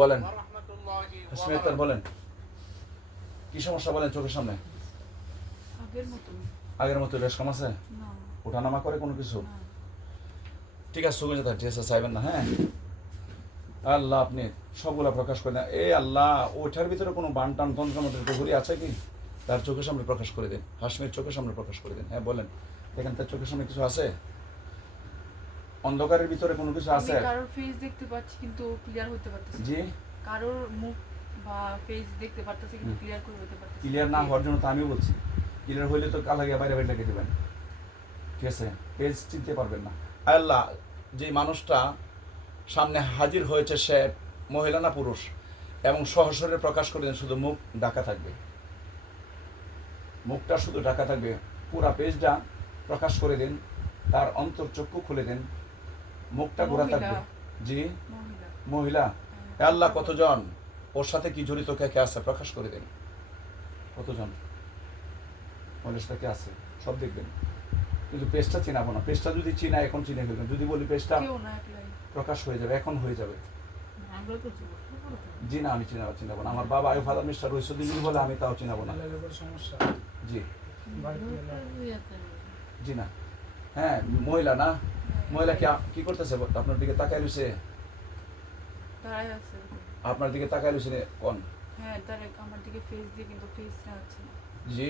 বলেন হাশমি আক্তার বলেন কি সমস্যা বলেন চোখের সামনে? আগের মতো রেশ কম আছে? ওঠানামা করে কোনো কিছু? ঠিক আছে সুগঞ্জ ঠিক আছে চাইবেন না। হ্যাঁ আল্লাহ আপনি সবগুলা প্রকাশ করে দেন। এই আল্লাহ ওইটার ভিতরে কোনো বানটান তন্ত্রমন্ত্রের প্রহরী আছে কি? তার চোখের সামনে প্রকাশ করে দেন, হাশমির চোখের সামনে প্রকাশ করে দেন। হ্যাঁ বলেন দেখেন তার চোখের সামনে কিছু আছে? অন্ধকারের ভিতরে কোনো কিছু আছে? আমি কারোর ফেস দেখতে পাচ্ছি কিন্তু ক্লিয়ার হতে পারতেছি না। জি কারোর মুখ বা ফেস দেখতে পারতেছি কিন্তু ক্লিয়ার করে হতে পারতেছি না। ক্লিয়ার না হওয়ার জন্য তো আমিও বলছি ক্লিয়ার হইলে তো কালা গিয়ে বাইরে বাইরে লাগিয়ে দেবেন। ঠিক আছে ফেস চিনতে পারবেন না। আল্লাহ যে মানুষটা সামনে হাজির হয়েছে সে মহিলা না পুরুষ এবং সহস্রে প্রকাশ করে দেন, শুধু মুখ ঢাকা থাকবে, মুখটা শুধু ঢাকা থাকবে, পুরা পেজটা প্রকাশ করে দিন, তার অন্তর্চক্ষু খুলে দেন, মুখটা ঘোরা থাকবে। জি মহিলা। আল্লাহ কতজন ওর সাথে কি জড়িত কে কে আছে প্রকাশ করে দেন, কতজন মহিলার সাথে কে আছে সব দেখবেন। কিন্তু পেজটা চিনাবো না, পেজটা যদি চিনা এখন চিনে ফেলবেন, যদি বলি পেজটা প্রকাশ হয়ে যাবে এখন হয়ে যাবে। জি না আমি চিনাবো না, আমার বাবা আয়ু ফাদার মিস্টার রইসুদ্দিন বলে আমি তাও চিনাবো না। জি জি না। হ্যাঁ মহিলা না, মহিলা কি করতেছে আপনার দিকে তাকায় রয়েছে? আপনার দিকে তাকায় রয়েছে কোন? হ্যাঁ তার আমার দিকে ফেস দিয়ে কিন্তু ফেস যাচ্ছে না। জি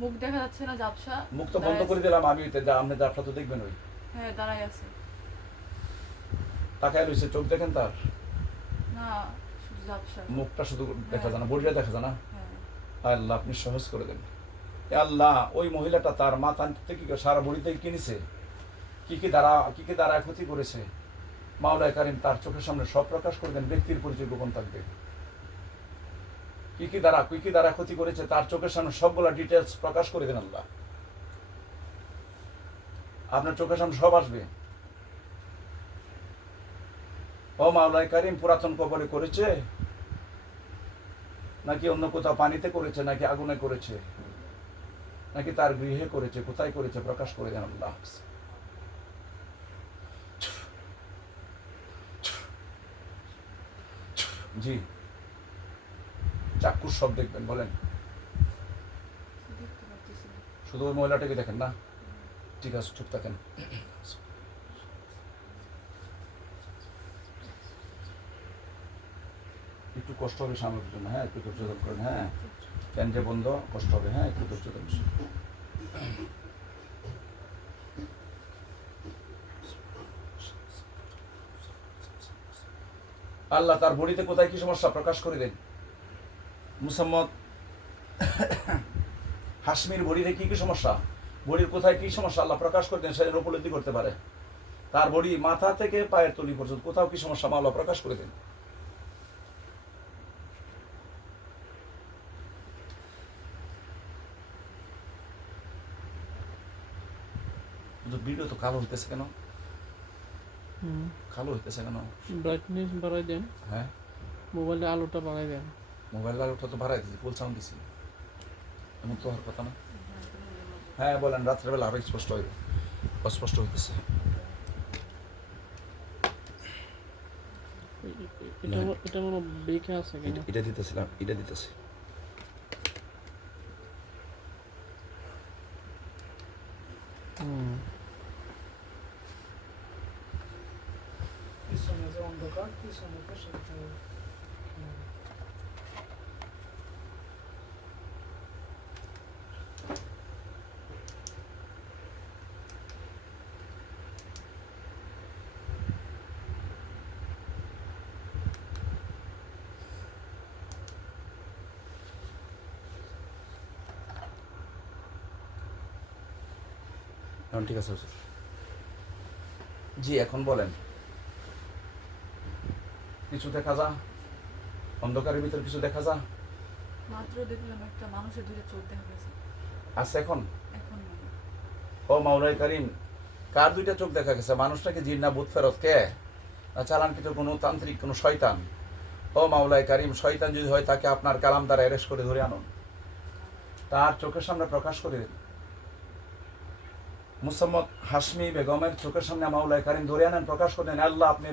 মুখ দেখা যাচ্ছে না, ঝাপসা। মুখ তো বন্ধ করে দিলাম আমি, আপনি ঝাপসা তো দেখবেন ওই। হ্যাঁ দাঁড়ায় আছে। তাকায় রয়েছে, চোখ দেখেন তার? না শুধু ঝাপসা, মুখটা শুধু দেখা যায় না, বডিটা দেখা যায় না। হ্যাঁ আল্লাহ আপনি সহজ করে দেন। আল্লাহ ওই মহিলাটা তার মা থেকে কি সারা বডি থেকে কিনেছে, কি কি দ্বারা ক্ষতি করেছে, মাওলানা কারীম তার চোখের সামনে সব প্রকাশ করে দেন, ব্যক্তির পরিচয় গোপন থাকবে। কি কি দ্বারা ক্ষতি করেছে তার চোখের সামনে সবগুলা ডিটেলস প্রকাশ করে দেন। আল্লাহ আপনার চোখের সামনে সব আসবে। ও মাওলানা কারীম পুরাতন কবরে করেছে নাকি অন্য কোথাও পানিতে করেছে নাকি আগুনে করেছে নাকি তার গৃহে করেছে, কোথায় করেছে প্রকাশ করে দেন আল্লাহ। জি চাক্ষুষ সব দেখবেন বলেন, শুধু ওই মহিলাটাকে দেখেন না? ঠিক আছে চুপ থাকেন। একটু কষ্ট হবে সামনের জন্য, হ্যাঁ একটু ধৈর্য ধরে করেন। হ্যাঁ ফ্যান যে বন্ধ কষ্ট হবে, হ্যাঁ একটু ধৈর্য ধরে। আল্লাহ তার বডিতে কোথায় কি সমস্যা প্রকাশ করে দেন। মুসাম্মদ হাশমির বডিতে কি কি সমস্যা, বডির কোথায় কি সমস্যা আল্লাহ প্রকাশ করে দেন, সেটা উপলব্ধি করতে পারে। তার বডি মাথা থেকে পায়ের তলি পর্যন্ত কোথাও কি সমস্যা আল্লাহ প্রকাশ করে দেন। ভিডিও তো কালো হইতেছে কেন? কালো হইতেছে কেন? ব্রাইটনেস বাড়াই দেন। হ্যাঁ মোবাইলের আলোটা বাড়াই দেন। মোবাইলের আলোটা তো বাড়াই দিচ্ছি, ফুল সাউন্ড দিচ্ছি, এমন তো হওয়ার কথা না। হ্যাঁ বলেন রাত্রেবেলা আরো স্পষ্ট হইবে, অস্পষ্ট হইতেছে। এটা মনে বেঁকে আছে কেন? এটা দিতেছিলাম, এটা দিতেছি। অন্ধকার পিছনে এখন ঠিক আছে জি এখন বলেন কিছু দেখা যা, অন্ধকারের ভিতরে কিছু দেখা যা? মাত্র দেখলাম একটা মানুষের দুটো চোখ দেখা গেছে। আছে এখন? এখন ও মাওলানা কারীম কার দুইটা চোখ দেখা গেছে? মানুষটাকে জিন না ভূত ফেরত কে না চালানকৃত কোনো তান্ত্রিক কোনো শয়তান? ও মাওলানা কারীম শয়তান যদি হয় তাকে আপনার কালাম দ্বারা অ্যারেস্ট করে ধরে আনুন, তার চোখের সামনে প্রকাশ করে দিন। মুসাম্মদ হাশমি বেগমের চোখের সামনে মাওলানা কারীম ধরে আনেন, প্রকাশ করে দেন। আল্লাহ আপনি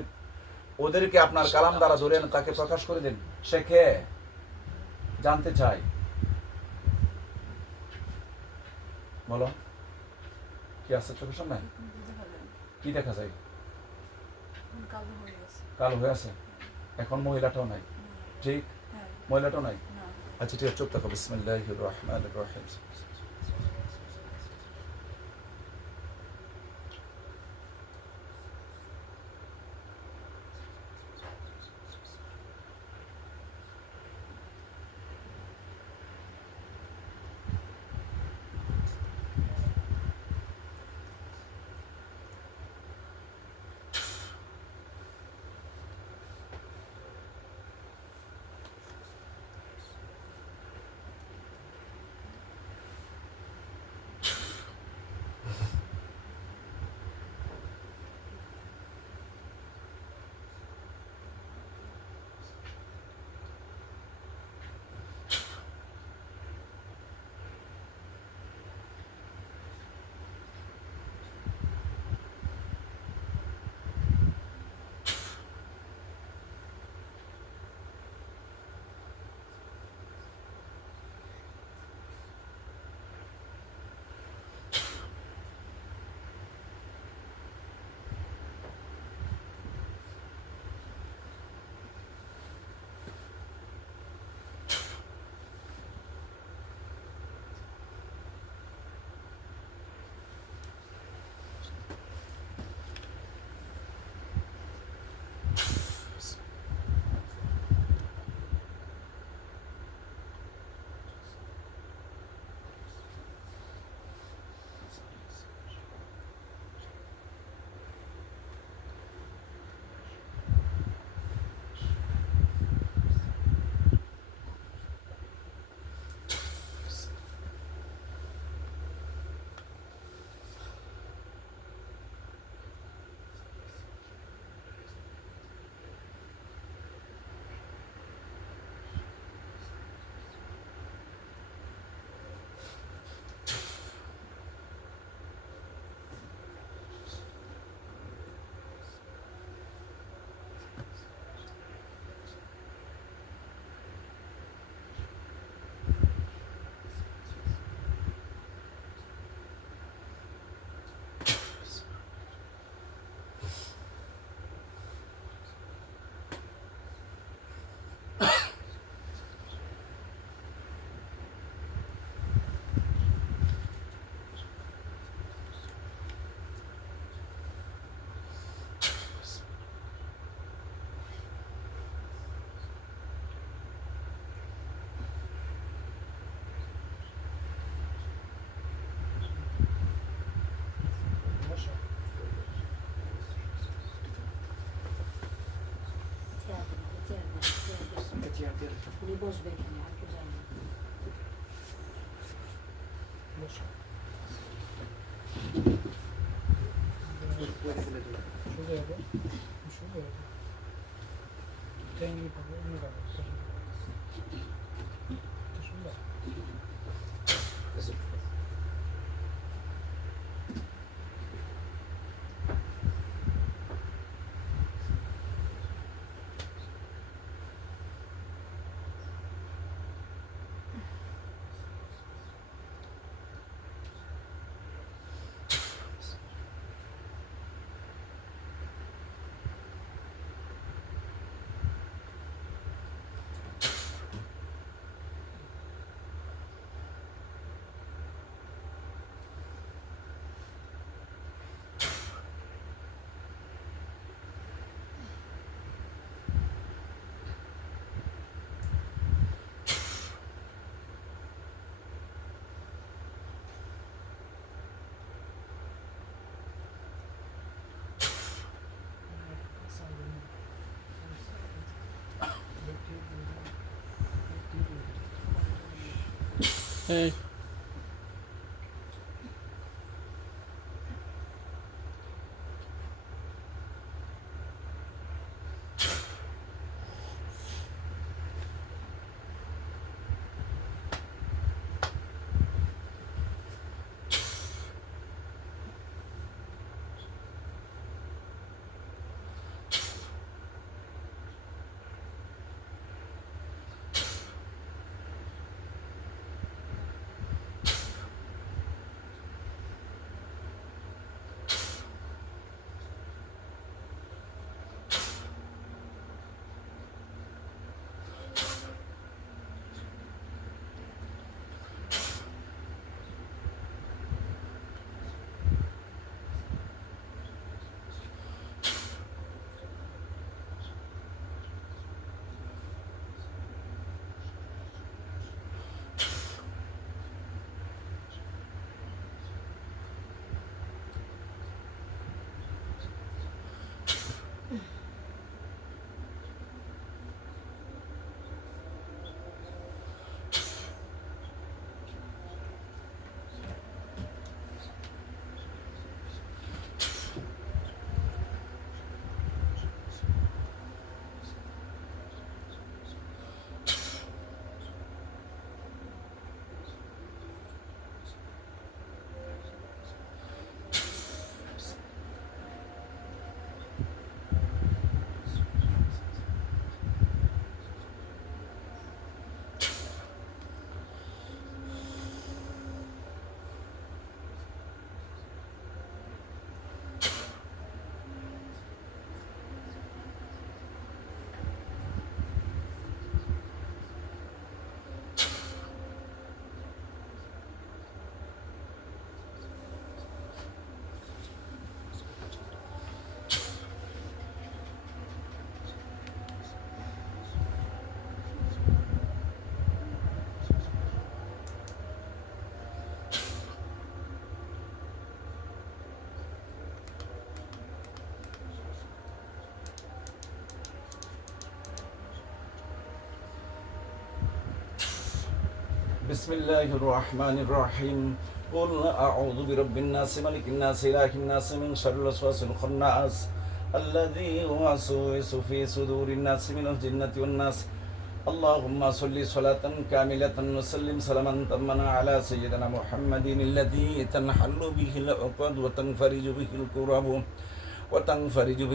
ওদেরকে আপনার কালাম দ্বারা ধরে এনে তাকে প্রকাশ করে দিন। সে কে জানতে চাই, বলো কি আছে চোখের সামনে? কিন্তু দেখা যায় না। কি দেখা যায়? এখন কালো হয়ে গেছে। কালো হয়ে আছে। এখন মহিলাটাও নাই, ঠিক? হ্যাঁ, মহিলাটাও নাই। না। আচ্ছা ঠিক আছে, চুপ থাকো। বিসমিল্লাহির রহমানির রহিম। উনি বসবে এখানে, আর কেউ যায় না। বসো। সোজা হবে, সোজা হবে। ট্রেনিং পাবো, অন্য কাগজ। সোজা। এই بسم الله الرحمن الرحيم قل أعوذ برب الناس ملك الناس إله الناس من شر الوسواس الخناس الذي يوسوس في صدور الناس من الجنة والناس اللهم صل صلاة كاملة وسلم سلاما تاما على سيدنا محمد الذي تنحل به العقد وتنفرج به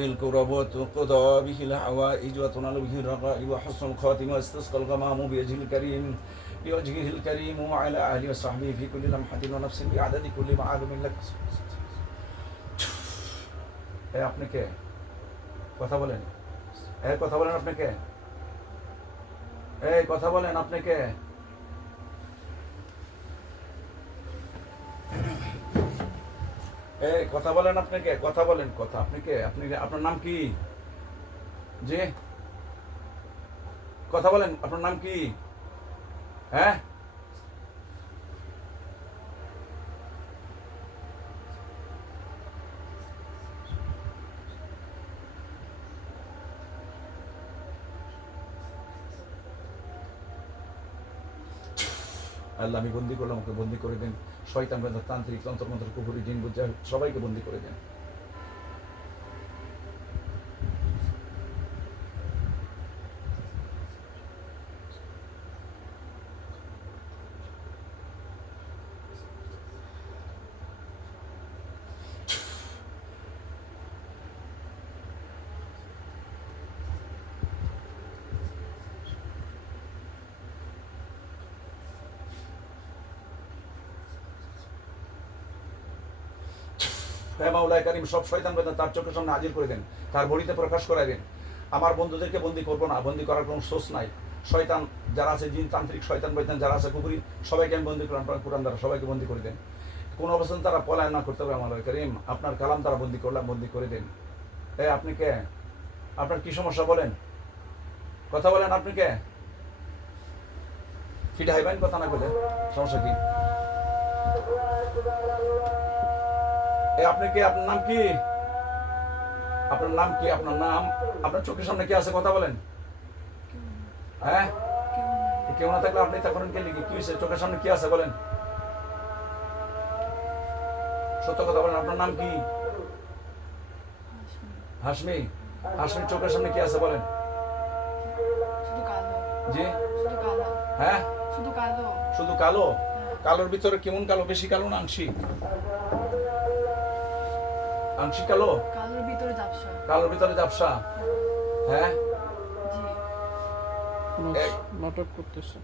الكرب وتقضى به الحوائج وتنال به الرغائب وحسن الخاتم واستسقى الغمام بوجهه الكريم وعلى آله وصحبه في كل لمحة ونفس بعدد كل معلوم لك আপনি কে কথা বলেন কথা বলেন আপনি কে কথা বলেন আপনি কে কথা বলেন আপনি কে কথা বলেন কথা আপনি কে আপনার নাম কি জি কথা বলেন আপনার নাম কি হ্যাঁ আল্লাহ আমি বন্দি করলাম, আমাকে বন্দি করে দেন। শয়তান বেদা তান্ত্রিক তন্ত্রমন্ত্র কুফরি জিন বুঝা সবাইকে বন্দি করে দেন। মাওলানা কারীম সব শয়তান বেদা তার চোখের সামনে হাজির করে দেন, তার বলিতে প্রকাশ করে দেন। আমার বন্ধুদেরকে বন্দি করবো না, বন্দি করার কোনো সোর্স নাই। শয়তান যারা আছে, জিন তান্ত্রিক শয়তান বৈতান যারা আছে কুফরি, সবাইকে আমি বন্দি করলাম কোরআন দ্বারা, সবাইকে বন্দি করে দেন। কোনো অবস্থায় তারা পলায়ন না করতে হবে। মাওলানা কারীম আপনার কালাম তারা বন্দি করলাম, বন্দি করে দেন। আপনি কে? আপনার কি সমস্যা বলেন, কথা বলেন। আপনি কে? ফিটা হাইবেন কথা না বলে, সমস্যা কি? আপনি কি? আপনার নাম কি? আপনার নাম কি? আপনার নাম? আপনার চোখের সামনে কি আছে? কথা বলেন। হ্যাঁ, কেউ না থাকলে আপনি তখন কে লিখি কি হয়েছে? চোখের সামনে কি আছে বলেন, সত্য কথা বলেন। আপনার নাম কি? হাসমি। হাসমির চোখের সামনে কি আছে বলেন। জি হ্যাঁ, শুধু কালো। কালোর ভিতরে কেমন কালো? বেশি কালো না আংশিক? আংশিক কালো। কালোর ভিতরে ঝাপসা। হ্যাঁ,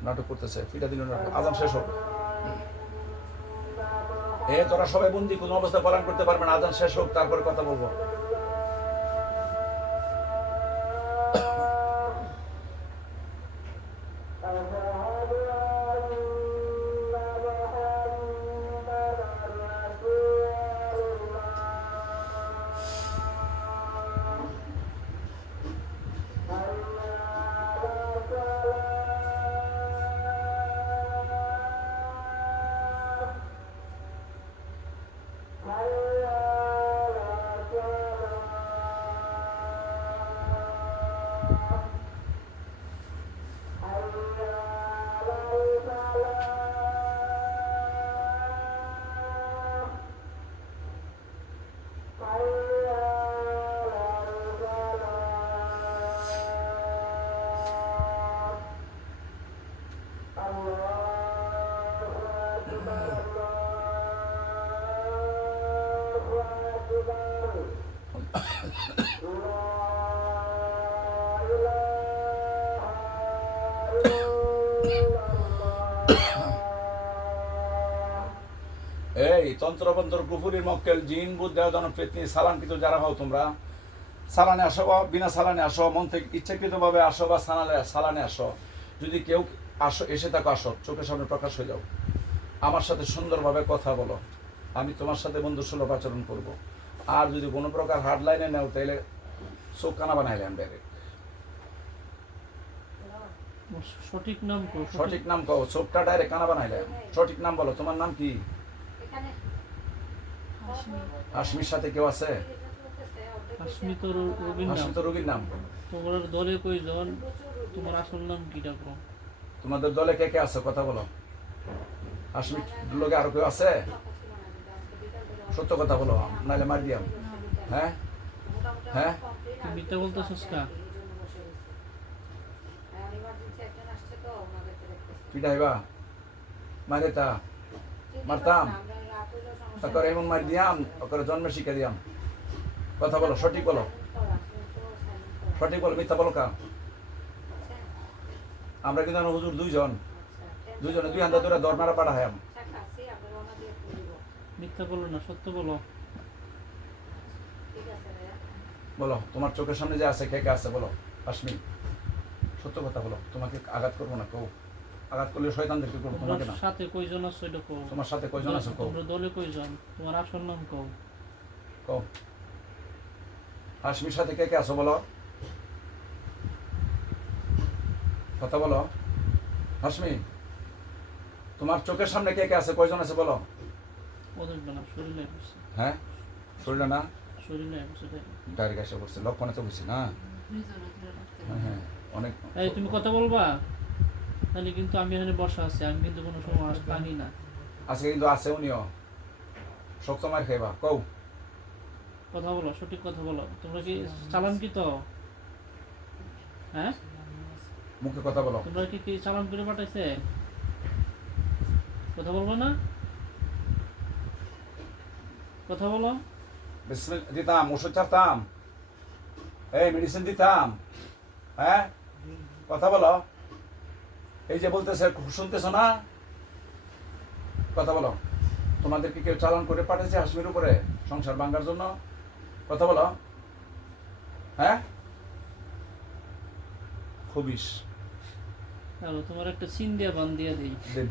নাটক করতেছে। ফিটা দিন, আজান শেষ হোক। তোরা সবাই বন্দি, কোন অবস্থায় পালন করতে পারবে না। আজান শেষ হোক, তারপরে কথা বলবো। এই তন্ত্রমন্ত্র কুফুরির মক্কেল জিন বুদ্ধ জনপ্রেতনি সালানকৃত যারা হও, তোমরা সালানে আসো বা বিনা সালানে আসো, মন থেকে ইচ্ছাকৃতভাবে আসো বা সালানে আসো। যদি কেউ আসো, এসে থাকো, আসো, চোখের সামনে প্রকাশ হয়ে যাও। আমার সাথে সুন্দরভাবে কথা বলো, আমি তোমার সাথে বন্ধুসুলভ আচরণ করব। আর যদি কোনো প্রকার হার্ড লাইনে নেও, তাহলে চোখ কানা বানাইলাম ডাইরেক্ট। সঠিক নাম কও। সঠিক নাম কও, চোখটা ডাইরেক্ট কানা বানাইলাম। সঠিক নাম বলো। তোমার নাম কি? হাসমির সাথে কেউ আছে? হাসমি তো রোগীর নাম। হাসমি তো রোগীর নাম। তোমার দলে কয়জন? তোমার আসল নাম কি ডাকো? তোমাদের দলে কে কে আছে কথা বলো। হাসমি লোকে আরো কেউ আছে? সত্য কথা বলো, নাহলে মার দিয়াম। হ্যাঁ হ্যাঁ তুই মিথ্যা বলতেছিস কা? পিটাইবা মারে তা মারতাম ওকে এমন মার দিয়াম, ওকে জন্মে শিখে দিয়াম। কথা বলো, সঠিক বলো, সঠিক বলো, মিথ্যা বলো কা? আমরা কিন্তু এখন হুজুর দুইজনে দুই হাতে ধরে দরমারা পাড়া হয়। মিথ্যা বলো না, সত্য বলো। বলো তোমার চোখের সামনে যে আছে, কে কে আছে বলো হাসমি, সত্য কথা বলো। তোমাকে আঘাত করবো না, কেউ আঘাত করলে শয়তানদেরকে করবো, তোমাকে না। তোমার সাথে কয়জন আছে এটা কও। তোমার সাথে কয়জন আছে কও, তোমরা দলে কয়জন? তোমার আসল নাম কও। কও। হাসমির সাথে কে কে আছো বলো, কথা বলো। হাসমি, তোমার চোখের সামনে কে কে আছে, কয়জন আছে বলো। ও দেখবে না, শরীরে বসে। হ্যাঁ শরীরে না, শরীরে বসে। গাড়ি গাছে করছে, লক্ষণে তো বুঝছি না। হ্যাঁ হ্যাঁ অনেক। এই তুমি কথা বলবা, তাহলে কিন্তু আমি এখানে বসা আছি, আমি কিন্তু কোনো সময় আসতামই না। আজকে কিন্তু আছে উনিও, শক্ত মার খাইবা। কও কথা বলো, সঠিক কথা বলো। তোমরা কি চালান কি তো? হ্যাঁ, মুখে কথা বলো। তোমরা কি চালান করে পাঠাইছে? কথা বলবো না, কথা বলো। বিসমিল দিতাম, ওষুধ ছাড়তাম, এই মেডিসিন দিতাম। হ্যাঁ কথা বলো। এই যে বলতেছে শুনতেছো না, কথা বলো। তোমাদেরকে কেউ চালান করে পাঠিয়েছে হাসমির উপরে সংসার ভাঙার জন্য? কথা বলো। হ্যাঁ খুবিস আর তোমার একটা সিন দিয়া বান দিয়া দিই। দিন।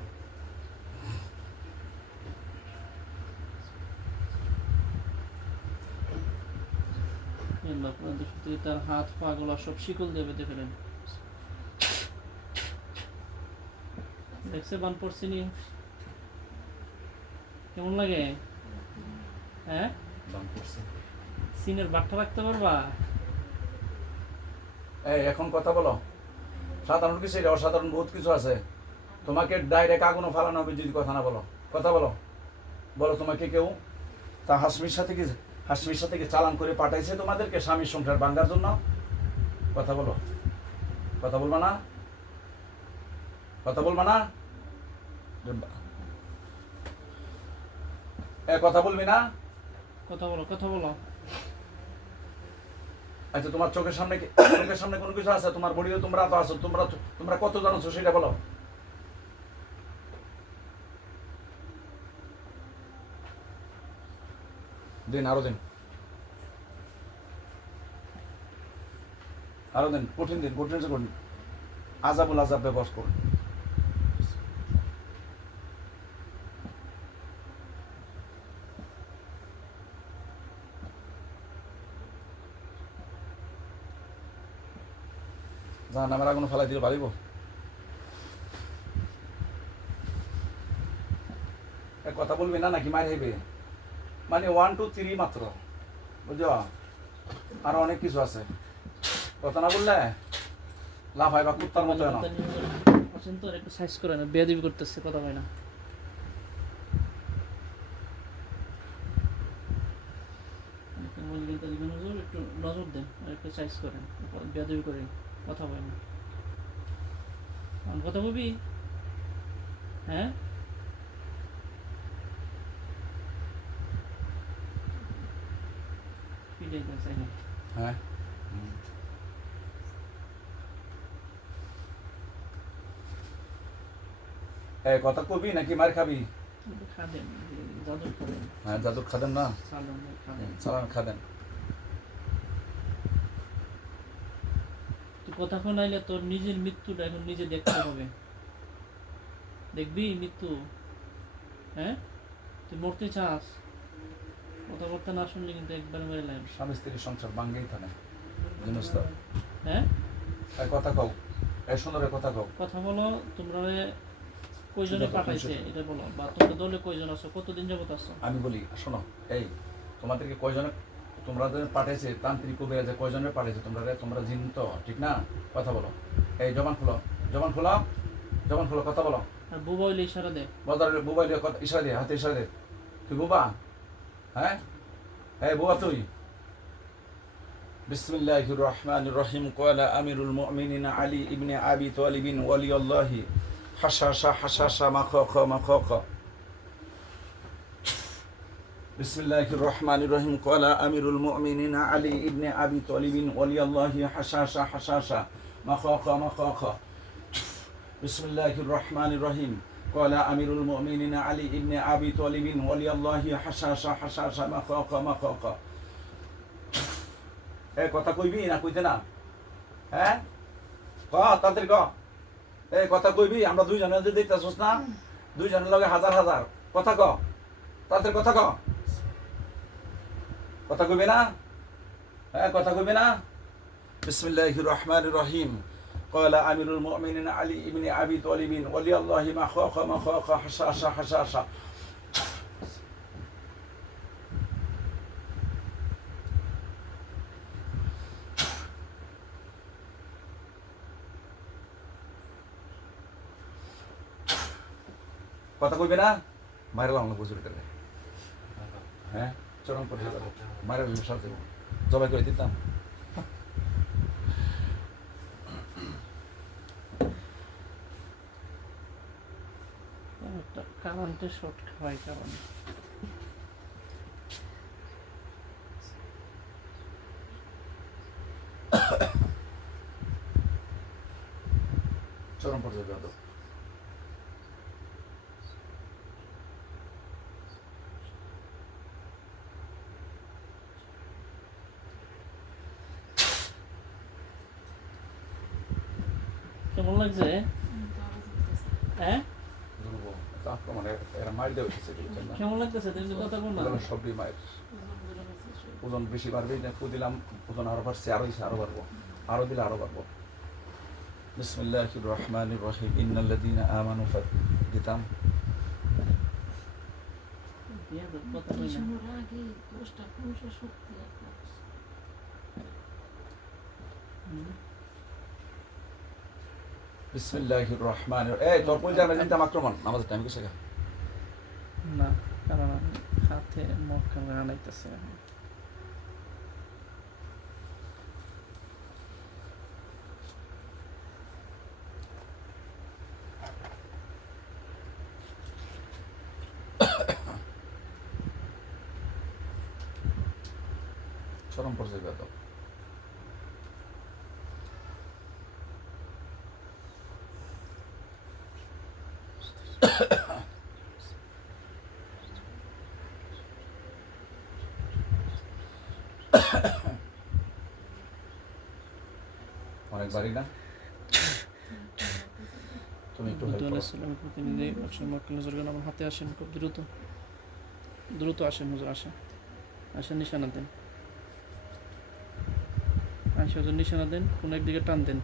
আপনাদের সাথে তার হাত পা গুলা সব শিকল দিয়ে বেঁধে ফেলেন। দেখছে বান পড়ছিনি, কেমন লাগে? হ্যাঁ, দাম করছে। সিনের বাট্টা রাখতে পারবা? এই এখন কথা বলো। সাধারণ কিছু এটা, অসাধারণ বহুত কিছু আছে। তোমাকে ডাইরেক্ট আগুনও ফালানো হবে যদি কথা না বলো। কথা বলো, বলো তোমাকে কেউ তা হাসমির সাথে কি চালান করে পাঠাইছে তোমাদেরকে স্বামীর সংসার ভাঙার জন্য? কথা বলো, কথা বলবা না, কথা বলবা না, কথা বলবি না? কথা বলো, কথা বলো। আচ্ছা তোমার চোখের সামনে কোনো কিছু আছে? তোমার বডিও তোমরা তো আছো, তোমরা কত জানোছো সেটা বলো। দিন, আরো দিন, আরো দিন, কঠিন দিন, কঠিন কঠিন আজাবুল আজাব ব্যবহার করুন। জান আমার আগুন ফেলাই দিলে পারিব? কথা বলবি না নাকি মার হইবে? মানে 1 2 3 মাত্র, বুঝছো? আরো অনেক কিছু আছে, কথা না বললে লাফাই বা কুত্তার মতো না। তো একটু সাইজ করে না, বেয়াদবি করতেছে, কথা হয় না। একটু নজর দেন আর একটু সাইজ করেন, বেয়াদবি করেন, কথা হয় না। কথা বলবি? হ্যাঁ, হ্যাঁ এই কথা কবি নাকি মার খাবি? খাদেন, জাদু খাদেন। হ্যাঁ জাদু খাদেন না, খাদেন। সালান খাদেন। তুই কথা শোনাইলে তোর নিজের মৃত্যুটা এখন নিজে দেখতে হবে। দেখবি মৃত্যু? হ্যাঁ, তুই মরতে চাস? কথাবার্তা না শুনলে কিন্তু একবার মেরে লাইন। স্বামী স্ত্রীর সংসার ভাঙ্গেই থাকে, জিনিস তো। হ্যাঁ, এই কথা কও, এই সুন্দরের কথা কও। কথা বলো। তোমরা কয়জনে পাঠাইছে এটা বলো, বা তোমরা দলে কয়জন আছো, কতদিন যাবত আছো? আমি বলি শোনো, এই তোমাদেরকে কয়জনে তোমরা পাঠাইছে, তান্ত্রিক কবিরাজে কয়জনে পাঠাইছে? তোমরা জিন তো, ঠিক না? কথা বলো। এই জবান খোলো, জবান খোলো, জবান খোলো, কথা বলো। আর বুবা হইলে ইশারা দে। বাজার মোবাইলে কথা ইশারা দে, হাতে ইশারা দে। তুই বোবা? হ্যাঁ, এই বোবা তুই? বিসমিল্লাহির রহমানির রহিম। ক্বালা আমিরুল মুমিনিন আলী ইবনে আবি তালিব ওয়ালিয়াল্লাহি হাসাশা হাসাশা মাখাখা মাখাখা। বিসমিল্লাহির রহমানির রহিম। ক্বালা আমিরুল মুমিনিন আলী ইবনে আবি তালিব ওয়ালিয়াল্লাহি হাসাশা হাসাশা মাখাখা মাখাখা। বিসমিল্লাহির রহমানির রহিম। ক্বালা আমিরুল মুমিনিন আলী ইবনে আবি তালিব ওয়ালিয়াল্লাহি হাসাশা হাসাশা মাখাখা মাখাখা। এ কথা কইবি না কইতে না? হ্যাঁ, ক তাড়াতাড়ি ক। এই কথা কইবি? আমরা দুইজনে যে দেখতেছস না, দুইজনের লগে হাজার হাজার কথা ক, তাড়াতাড়ি কথা ক। কথা কইবি না? হ্যাঁ, কথা কইবি না? বিসমিল্লাহির রহমানির রহিম। ক্বালা আমিরুল মুমিনিন আলী ইবনে আবি তালিব ওয়ালিয়াল্লাহি মাখাখা মাখাখা হাসাশা হাসাশা। কথা কইবে না? মাইরালাম না বুঝুর করে। হ্যাঁ, চরম করে যাবো, মাইরালাম সাথে জবাই করে দিতাম। একটা কারেন্টের শর্ট খাওয়াই কারণ চরম পর্যায়ে যাবো। কেমন লাগছে? হ্যাঁ, মানে এরা মার দেওয়া হচ্ছে, কেমন লাগতেছে? তুমি কথা বল না। সবই মায়ের ওজন বেশি বাড়বে না, দিলাম ওজন আরো বাড়ছে, আরো হয়েছে, আরো বাড়বো, আরো দিলে আরো বাড়বো। বিসমিল্লাহির রহমানির রহিম। ইন্নাল্লাযীনা আমানু দিতাম। দিয়া দাও, কথা বল না। শোনোর আগে 10টা পুরুষের শক্তি আপনার। বিসমিল্লাহির রহমানির। এই তোর কই যাবে দিতাম আক্রমণ আমাদের টাইম কিসে? না, কারণ আমি হাতে মুখ ক্যামেরা আনাইতেছে। চরম পর্যায়ে যাবো। অনেক বাড়ি না, তুমি একটু help করো। ইসলামের প্রতিনিধি মক্কেল হুজুরগণ আমার হাতে আসেন, খুব দ্রুত দ্রুত আসেন হুজুর, আসেন আসেন, নিশানা দেন। আসে হুজুর, নিশানা দেন, কোন একদিকে টান দেন।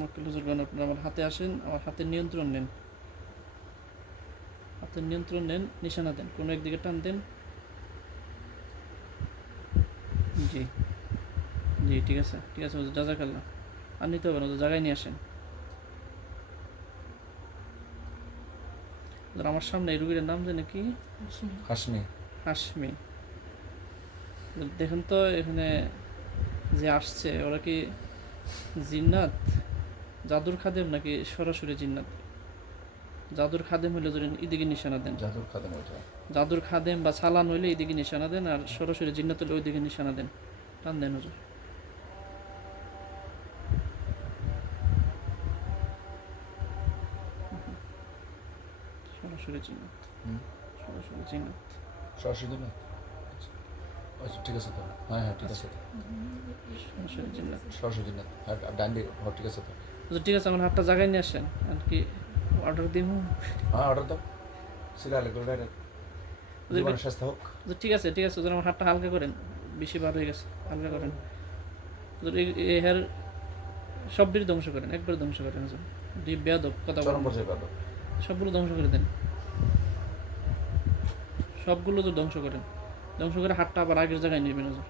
মক্কেল হুজুরগণ আপনারা আমার হাতে আসেন, আমার হাতের নিয়ন্ত্রণ নেন, হাতের নিয়ন্ত্রণ নেন, নিশানা দেন, কোন একদিকে টান দেন। জি জি, ঠিক আছে ঠিক আছে হুজুর, জাযাকাল্লাহ। আর নিতে হবে না হুজুর, জায়গায় নিয়ে আসেন। হুজুর, আমার সামনে এই রুগীর নাম জানে কি? হাসমি। হাসমি। দেখেন তো এখানে যে আসছে ওরা কি জিন্নাত, জাদুর খাদেম নাকি সরাসরি জিন্নাত? জাদুর খাদেম হইলে যদি এদিকে নিশানা দেন, জাদুর খাদেম ওইটা। জাদুর খাদেম বা চালান হইলে এদিকে নিশানা দেন, আর সরাসরি জিন্নাত হইলে ওইদিকে নিশানা দেন। টান দেন হুজুর। সরাসরি জিন্নাত, সরাসরি জিন্নাত। সরাসরি দিন। আচ্ছা ঠিক আছে তো, হ্যাঁ হ্যাঁ ঠিক আছে তো, সরাসরি জিন্নাত। সরাসরি দিন। হ্যাঁ ডান দিকে, হ্যাঁ ঠিক আছে তো। হুজুর ঠিক আছে, আমার হাতটা জায়গায় নিয়ে আসেন, আর কি অর্ডার দিব। হ্যাঁ অর্ডার দাও, সিরিয়াল এগুলো ডাইরেক্ট জীবনের স্বাস্থ্য হোক। হুজুর ঠিক আছে ঠিক আছে হুজুর, আমার হাতটা হালকা করেন, বেশি বার হয়ে গেছে, হালকা করেন হুজুর। এই হেয়ার সবগুলি ধ্বংস করেন, একবার ধ্বংস করেন হুজুর। বেয়াদব কথা চরম বলেন, পর্যায়ে পাবো। সবগুলো ধ্বংস করে দেন, সবগুলো তো ধ্বংস করেন। ধ্বংস করে হাতটা আবার আগের জায়গায় নেবেন হুজুর।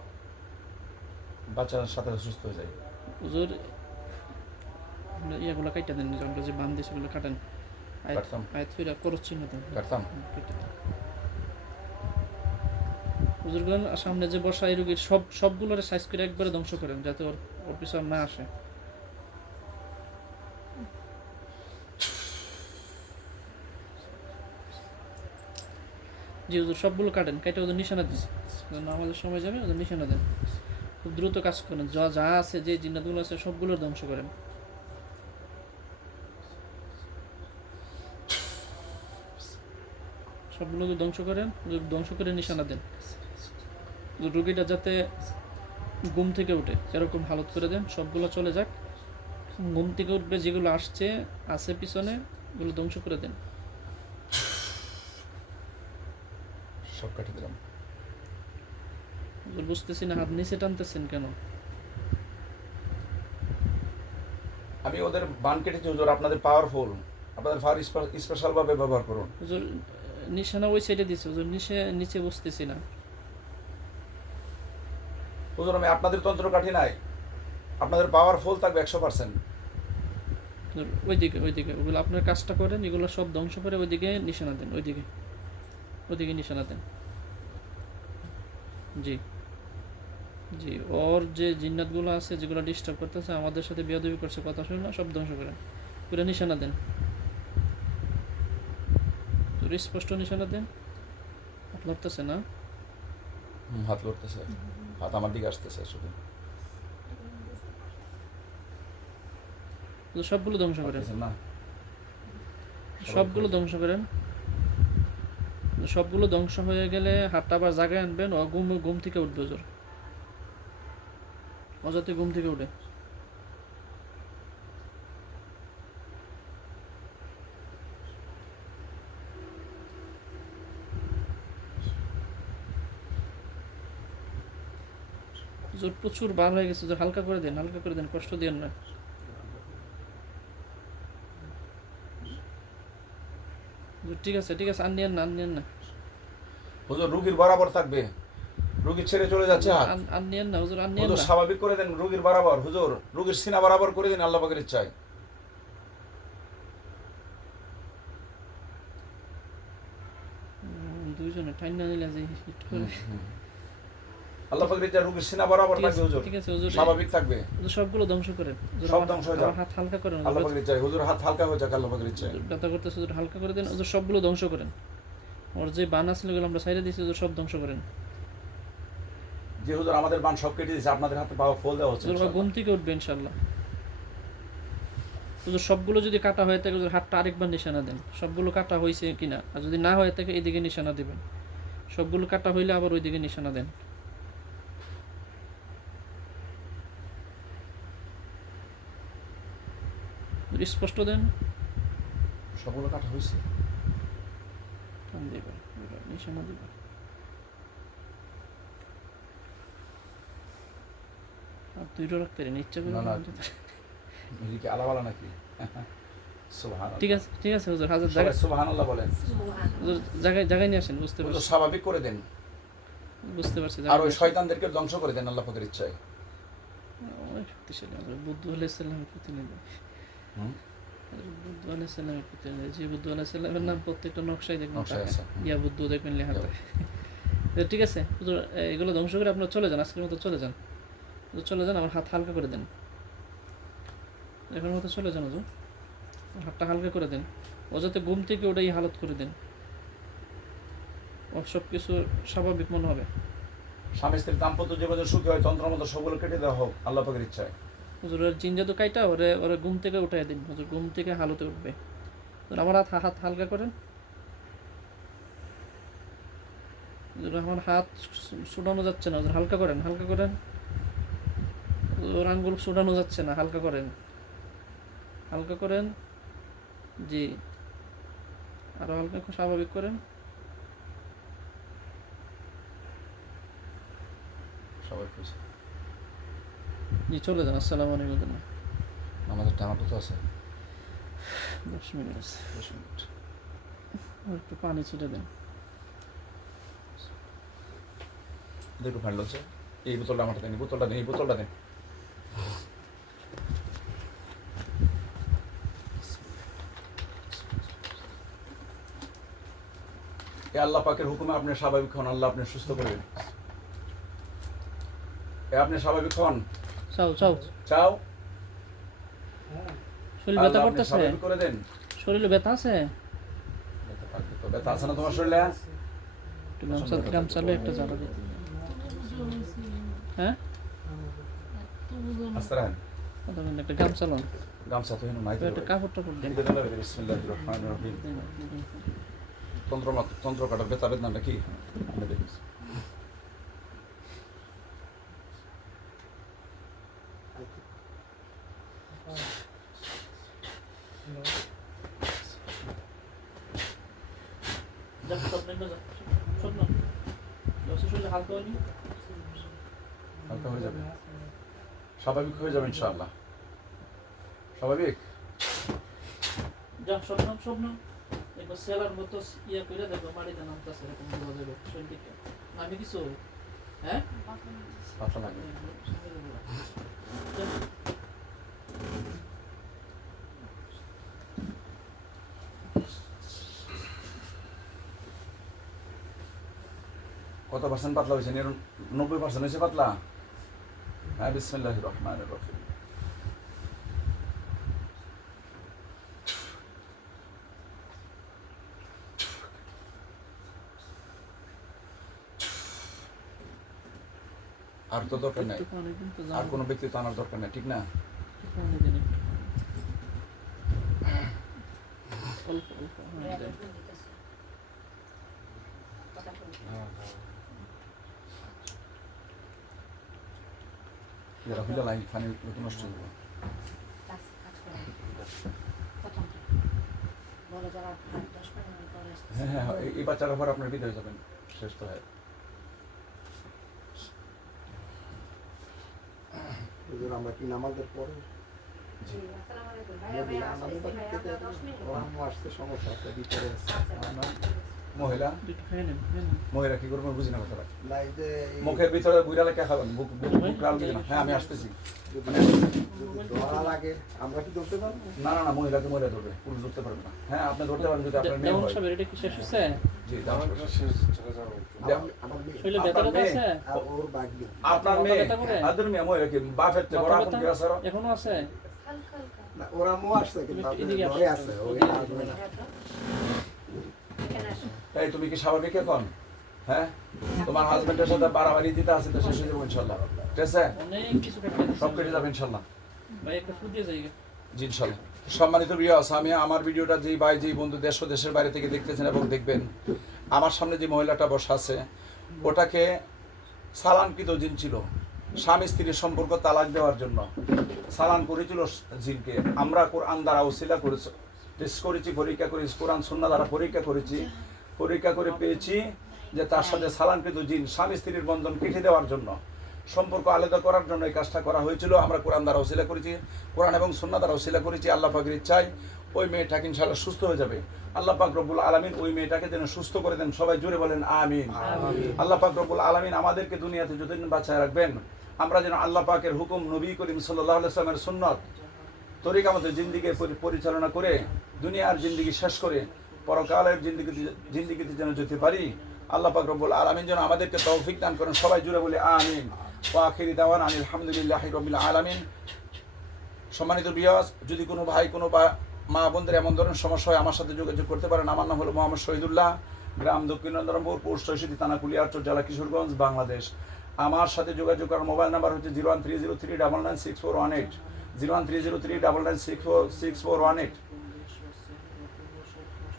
বাচ্চার সাথে সুস্থ হয়ে যায়। হুজুর ইয়াগুলো কাইটা দেন, আমরা যে বান দিয়ে সেগুলো কাটেন। কাটতাম। আয়াত ফিরা করছ চিহ্ন দেন, কাটতাম। কেটে দেন। হুজুরগণ সামনে যে বসা এই রোগীর সবগুলোর সাইজ করে একবারে ধ্বংস করেন, যাতে ওর পিছু আর না আসে। জি হুজুর, সবগুলো কাটেন, কেটে ওদের নিশানা দিন, কারণ আমাদের সময় যাবে, ওদের নিশানা দেন। খুব দ্রুত কাজ করেন, যা যা আছে, যে জিন্নাতগুলো আছে সবগুলোর ধ্বংস করেন। সবগুলো ধ্বংস করেন, ধ্বংস করে নিশানা দেন। রোগীটা যাতে ঘুম থেকে উঠে এরকম হালত করে দেন, সবগুলো চলে যাক। ঘুম থেকে উঠবে, যেগুলো আছে পিছনে, ওগুলো ধ্বংস করে দেন। সব কেটে দিলাম। হুজুর বুঝতেছি না, হাত নিচে টানতেছেন কেন? আমি ওদের বান কেটেছি হুজুর, আপনাদের পাওয়ারফুল, আপনাদের পাওয়ার স্পেশাল ভাবে ব্যবহার করুন। হুজুর নিশানা ওই সাইডে দিচ্ছে হুজুর, নিচে বুঝতেছি না। হুজুর আমি আপনাদের তন্ত্র কাঠি নাই, আপনাদের পাওয়ারফুল থাকবে 100%। হুজুর ওইদিকে ওগুলো আপনার কাজটা করেন, এগুলো সব ধ্বংস করে ওইদিকে নিশানা দেন, ওইদিকে নিশানা দেন। জি জি, ওর যে জিন্নাতগুলো আছে, যেগুলো ডিস্টার্ব করতেছে, আমাদের সাথে বেয়াদবি করছে, কথা শুনে না, সব ধ্বংস করেন, পুরো নিশানা দেন। তো স্পষ্ট নিশানা দেন। হাত লাগতেছে না? হাত লড়তেছে, হাত আমার দিকে আসতেছে শুধু। তো সবগুলো ধ্বংস করেন, না সবগুলো ধ্বংস করেন। সবগুলো ধ্বংস হয়ে গেলে হাতটা আবার জায়গায় আনবেন, ও ঘুম থেকে উঠবে হুজুর, ও যাতে ঘুম থেকে উঠে। হুজুর প্রচুর বার হয়ে গেছে, হুজুর হালকা করে দেন, কষ্ট দিয়েন না। হুজুর ঠিক আছে, আর নিয়েন না। হুজুর রুগীর বরাবর থাকবে, রুগী ছেড়ে চলে যাচ্ছে হাত, আর নিয়েন না হুজুর, আর নিয়েন হুজুর না। স্বাভাবিক করে দেন রুগীর বরাবর, হুজুর রুগীর সিনা বরাবর করে দিন আল্লাহ পাকের ইচ্ছায়। দুইজনে ঠান্ডা নিলে যে হিট করে। আল্লাহ পাকের ইচ্ছায় রুগীর সিনা বরাবর থাকবে হুজুর, ঠিক আছে হুজুর, স্বাভাবিক থাকবে। হুজুর সবগুলো ধ্বংস করেন, হুজুর সব ধ্বংস হয়ে যাক। আমার হাত হালকা করেন, আল্লাহ পাকের ইচ্ছায় হুজুর হাত হালকা হয়ে যাক আল্লাহ পাকের ইচ্ছায়। ব্যথা করতেছে হুজুর, হালকা করে দেন হুজুর, সবগুলো ধ্বংস করেন। ওর যে বান আসলে ওগুলো আমরা সাইডে দিয়েছি হুজুর, সব ধ্বংস করেন। যে হুজুর আমাদের বান সব কেটে দিয়েছে, আপনাদের হাতে পাওয়া ফল দেওয়া হচ্ছে হুজুর ইনশাআল্লাহ। ঘুম থেকে উঠবে ইনশাআল্লাহ। হুজুর সবগুলো যদি কাটা হয়ে থাকে হুজুর, হাতটা আরেকবার নিশানা দেন, সবগুলো কাটা হয়েছে কিনা, আর যদি না হয়ে থাকে এইদিকে নিশানা দিবেন। সবগুলো কাটা হইলে আবার ওইদিকে নিশানা দেন। স্পষ্ট দেন। সবগুলো কাটা হয়েছে, টান দিবেন, নিশানা দিবেন। আর দুইটা রাখতে পারেন, ইচ্ছা করে। না, না। এদিকে আলাওয়ালা নাকি? সুবহানাল্লাহ। ঠিক আছে হুজুর, হাজার সবাই সুবহানাল্লাহ বলেন। হুজুর জায়গায় নিয়ে আসেন, বুঝতে হুজুর পারছি। স্বাভাবিক করে দেন, পারছি আর ওই শয়তানদেরকে ধ্বংস করে দেন আল্লাহ পাকের ইচ্ছায়। অনেক শক্তিশালী আমাদের বুদ্ধ আলাইহিসসালামের প্রতিনিধি। বুদ্ধ আলাইহিসসালামের প্রতিনিধি, যে বুদ্ধ আলাইহিসসালামের নাম প্রত্যেকটা নকশায় দেখবেন, নকশায় আছে। ইয়া বুদ্ধ দেখবেন লেখাতে। ঠিক আছে হুজুর, এগুলো ধ্বংস করে আপনারা চলে যান, আজকের মতো চলে যান হুজুর, চলে যান। আমার হাত হালকা করে দেন, এখন মতো চলে যান হুজুর, হাতটা হালকা করে দেন। ও যাতে ঘুম থেকে ওটাই হালত করে দেন, ও সব কিছু স্বাভাবিক মনে হবে। স্বামী স্ত্রীর দাম্পত্য জীবনে সুখী হয়, তন্ত্র মতো সবগুলো কেটে দেওয়া হোক আল্লাহ পাকের ইচ্ছায়। হুজুর ওর জিন জাদু কাইটা ওরে ঘুম থেকে উঠাই দিন হুজুর, ঘুম থেকে হালতে উঠবে। আমার হাত হালকা করেন হুজুর, আমার হাত ছুটানো যাচ্ছে না হুজুর, হালকা করেন ওর আঙ্গুল ছুটানো যাচ্ছে না, হালকা করেন। জি, আরো হালকা স্বাভাবিক করেন। সবাই খুশি। জি চলে যান, আসসালামু আলাইকুম। আমাদের টানা তো আছে 10 মিনিট আছে, 10 মিনিট। আর একটু পানি ছিটে দেন। একটু ফাইল হচ্ছে, এই বোতলটা আমার দেন, এই বোতলটা দেন। এ আল্লাহ পাকের হুকুমে আপনি স্বাভাবিক হন, আল্লাহ আপনি সুস্থ করবেন। এ আপনি স্বাভাবিক হন, চাও চাও চাও শরীর ব্যথা আল্লাহ আপনি করতেছে, স্বাভাবিক করে দেন। শরীরে ব্যথা আছে, তো ব্যথা আছে না তোমার শরীরে? একটু গামছালে একটা জ্বালা দিতে। হ্যাঁ আস্তে রাখেন, একটা গামছালো, গামছা তো নাই তো। একটা কাপড় টাপড় দেন। বিসমিল্লাহির রহমানির রহিম। তন্ত্র কাটার ব্যথা বেদনাটা কি আপনি দেখুন। যা স্বপ্ন না যা স্বপ্ন শরীরে হালকা হয়নি, হালকা হয়ে যাবে, স্বাভাবিক হয়ে যাবে ইনশাআল্লাহ। স্বাভাবিক যা স্বপ্ন স্বপ্ন একবার সেলার মতো ইয়া করে দেখো মাটিতে নামতেছে এরকম বোঝা যাবে শরীর দিকে আমি কিছু হ্যাঁ পাতলা লাগে। কত পার্সেন্ট পাতলা হয়েছে? 90% হয়েছে পাতলা। হ্যাঁ, বিসমিল্লাহির রহমানির রহিম। আর তো দরকার নাই, আর কোনো ব্যক্তি তো আনার দরকার নেই, ঠিক না? অল্প অল্প হয়ে যায়। যারা হইলে লাইন ফানি নষ্ট হয়ে যাবে। হ্যাঁ হ্যাঁ, এই বাচ্চার পর আপনার বিদায় যাবেন, শেষ তো হয়। আমরা কি নামাজের পরে আসতে সমস্যা আছে, ভিতরে মহিলা একটু খেয়ে নেন, খেয়ে নেন। মহিলা কি করবেন বুঝি না কথাটা। লাইভে মুখের ভিতরে বুড়া লেখা খাবেন, বুক লাল দিবে না। হ্যাঁ, আমি আসতেছি। মানে ধরার আগে আমরা কি ধরতে পারবো? না না না, মহিলাকে মহিলা ধরবে, পুরুষ ধরতে পারবে না। হ্যাঁ, আপনি ধরতে পারেন যদি আপনার মেয়ে যেমন হয়। সব এটা কি শেষ হচ্ছে? জি, যেমন আমার মেয়ে শরীরে ব্যথা আপনার ব্যথা মেয়ে? আছে? আর ওর বাগনি আপনার মাথা মেয়ে ব্যথা করে? আদর মেয়ে মহিলা কি বাপের থেকে বড়, এখন কি আছে আরো? এখনো আছে? না, ওরা মো আসছে কিন্তু তুমি আপনার এদিকে ঘরে আসো। আছে, ওই আসবে না। এই তুমি কি স্বাভাবিক এখন? হ্যাঁ, তোমার হাজবেন্ডের সাথে বাড়াবাড়ি দিতে আছে তো শেষ হয়ে যাবো ইনশাল্লাহ, ঠিক আছে? অনেক কিছু কাটতে সব কেটে যাবে ইনশাল্লাহ। ভাই একটা ফুট দিয়ে যাই জি ইনশাল্লাহ। সম্মানিত ভিউয়ার্স, আমি আমার ভিডিওটা যেই ভাই যেই বন্ধু দেশ ও দেশের বাইরে থেকে দেখতেছেন এবং দেখবেন, আমার সামনে যে মহিলাটা বসা আছে ওটাকে সালানকৃত জিন ছিল, স্বামী স্ত্রীর সম্পর্ক তালাক দেওয়ার জন্য সালান করেছিল জিনকে। আমরা কোরআন দ্বারা ওসিলা করেছি, টেস্ট করেছি, পরীক্ষা করেছি, কোরআন সুন্নাহ দ্বারা পরীক্ষা করেছি, পরীক্ষা করে পেয়েছি যে তার সাথে সালানকৃত জিন স্বামী স্ত্রীর বন্ধন কেটে দেওয়ার জন্য, সম্পর্ক আলাদা করার জন্য এই কাজটা করা হয়েছিল। আমরা কোরআন দ্বারা ওসিলা করেছি, কোরআন এবং সুন্নাহ দ্বারা ওসিলা করেছি। আল্লাহ পাকের ইচ্ছায় ওই মেয়েটাকে ইনশাআল্লাহ সুস্থ হয়ে যাবে। আল্লাহ পাক রব্বুল আলামিন ওই মেয়েটাকে যেন সুস্থ করে দেন, সবাই জোরে বলেন আমিন। আল্লাহ পাক রব্বুল আলামিন আমাদেরকে দুনিয়াতে যতদিন বাঁচায় রাখবেন, আমরা যেন আল্লাহ পাকের হুকুম, নবী করিম সাল্লাল্লাহু আলাইহি ওয়াসাল্লামের সুন্নাত তরিকা মতো জিন্দিগি পরিচালনা করে দুনিয়ার জিন্দিগি শেষ করে পরকালের জিন্দিগিতে যেন যেতে পারি। আল্লাহ পাক রব্বুল আলামিন যেন আমাদেরকে তৌফিক দান করেন, সবাই জুড়ে বলে আমিন। ওয়া আখিরি দাওয়ানা আলহামদুলিল্লাহি রাব্বিল আলামিন। সম্মানিত ভিউয়ার্স, যদি কোনো ভাই কোনো মা বোনদের এমন ধরনের সমস্যা হয় আমার সাথে যোগাযোগ করতে পারেন। আমার নাম হলো মোহাম্মদ শহীদুল্লাহ, গ্রাম দক্ষিণ নন্দরামপুর, পোস্ট শহীদ থানা কুলিয়ারচর, জেলা কিশোরগঞ্জ, বাংলাদেশ। আমার সাথে যোগাযোগ করার মোবাইল নাম্বার হচ্ছে 01303996418, 01303996418।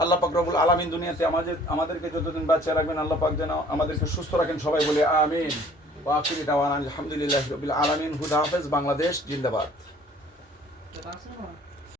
আল্লাহ পাক রব্বুল আলামিন দুনিয়াতে আমাদেরকে যতদিন বাঁচিয়ে রাখবেন, আল্লাহ পাক যেন আমাদেরকে সুস্থ রাখেন, সবাই বলে আমিন। ওয়া আখিরি দাওয়ানা আলহামদুলিল্লাহি রাব্বিল আলামিন। হুদা হাফেজ, বাংলাদেশ জিন্দাবাদ। আছে না?